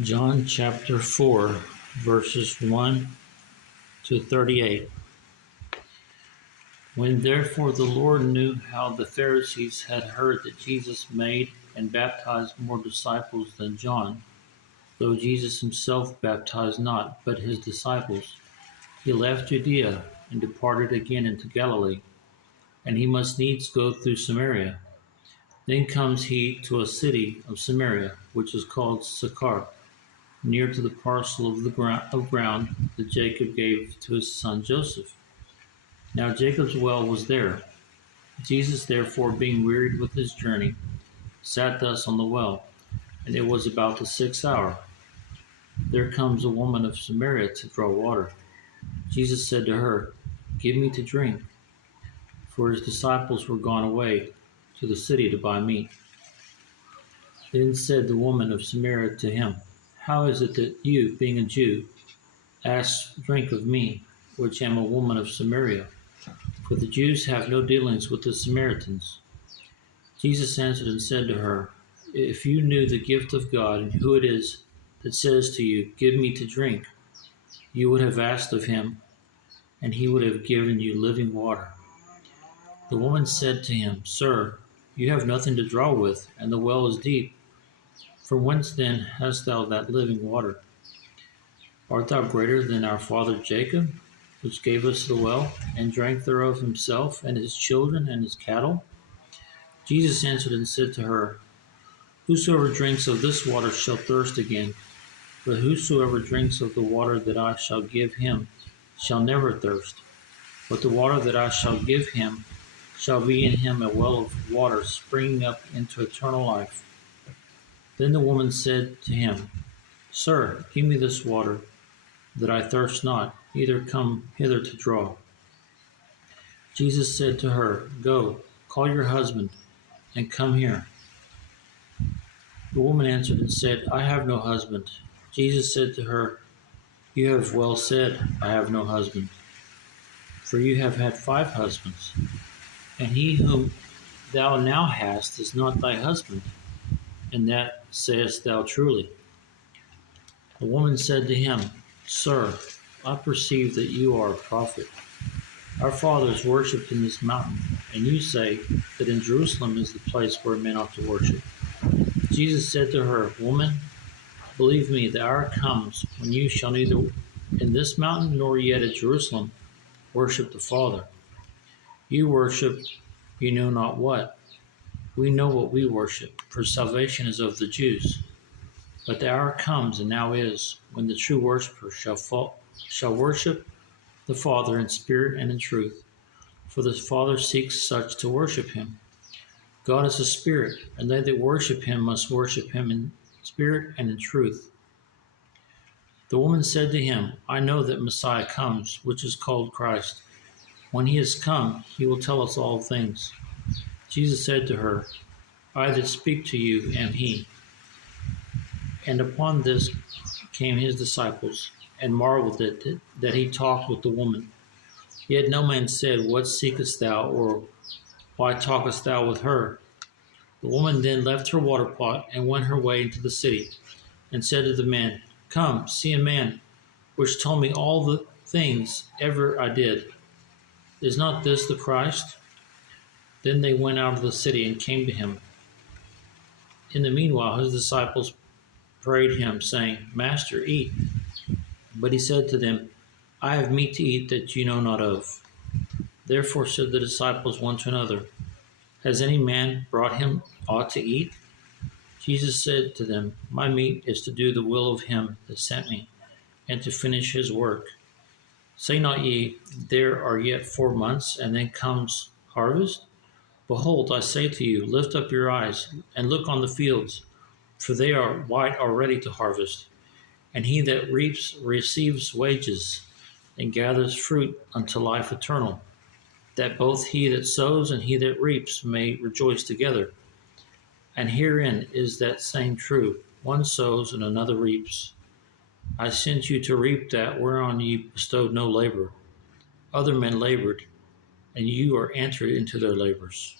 John chapter 4, verses 1 to 38. When therefore the Lord knew how the Pharisees had heard that Jesus made and baptized more disciples than John, though Jesus himself baptized not, but his disciples, he left Judea and departed again into Galilee, and he must needs go through Samaria. Then comes he to a city of Samaria, which is called Sychar, near to the parcel of ground that Jacob gave to his son Joseph. Now Jacob's well was there. Jesus therefore, being wearied with his journey, sat thus on the well, and it was about the 6th hour. There comes a woman of Samaria to draw water. Jesus said to her, Give me to drink, for his disciples were gone away to the city to buy meat. Then said the woman of Samaria to him, How is it that you, being a Jew, ask drink of me, which am a woman of Samaria? For the Jews have no dealings with the Samaritans. Jesus answered and said to her, If you knew the gift of God and who it is that says to you, Give me to drink, you would have asked of him, and he would have given you living water. The woman said to him, Sir, you have nothing to draw with, and the well is deep. From whence then hast thou that living water? Art thou greater than our father Jacob, which gave us the well, and drank thereof himself, and his children, and his cattle? Jesus answered and said to her, Whosoever drinks of this water shall thirst again, but whosoever drinks of the water that I shall give him shall never thirst. But the water that I shall give him shall be in him a well of water springing up into eternal life. Then the woman said to him, Sir, give me this water, that I thirst not, neither come hither to draw. Jesus said to her, Go, call your husband, and come here. The woman answered and said, I have no husband. Jesus said to her, You have well said, I have no husband. For you have had 5 husbands, and he whom thou now hast is not thy husband, and that sayest thou truly. The woman said to him, Sir, I perceive that you are a prophet. Our fathers worshipped in this mountain, and you say that in Jerusalem is the place where men ought to worship. Jesus said to her, Woman, believe me, the hour comes when you shall neither in this mountain nor yet at Jerusalem worship the Father. You worship you know not what. We know what we worship, for salvation is of the Jews. But the hour comes, and now is, when the true worshiper shall worship the Father in spirit and in truth, for the Father seeks such to worship him. God is a spirit, and they that worship him must worship him in spirit and in truth. The woman said to him, I know that Messiah comes, which is called Christ. When he is come, he will tell us all things. Jesus said to her, I that speak to you am he. And upon this came his disciples, and marveled that he talked with the woman. Yet no man said, What seekest thou, or why talkest thou with her? The woman then left her water pot, and went her way into the city, and said to the man, Come, see a man, which told me all the things ever I did. Is not this the Christ? Then they went out of the city, and came to him. In the meanwhile his disciples prayed him, saying, Master, eat. But he said to them, I have meat to eat that you know not of. Therefore said the disciples one to another, Has any man brought him aught to eat? Jesus said to them, My meat is to do the will of him that sent me, and to finish his work. Say not ye, There are yet 4 months, and then comes harvest? Behold, I say to you, lift up your eyes, and look on the fields, for they are white already to harvest. And he that reaps receives wages, and gathers fruit unto life eternal, that both he that sows and he that reaps may rejoice together. And herein is that saying true, one sows and another reaps. I sent you to reap that whereon ye bestowed no labor. Other men labored, and you are entered into their labors.